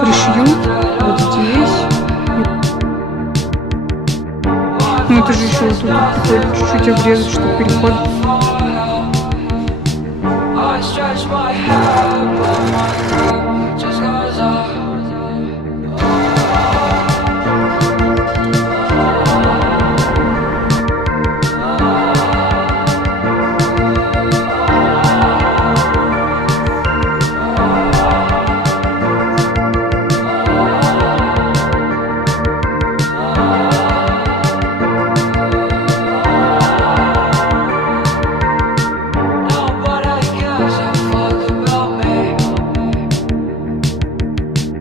Пришью вот здесь. Ну это же еще вот тут приходит чуть-чуть обрезать, чтобы переход.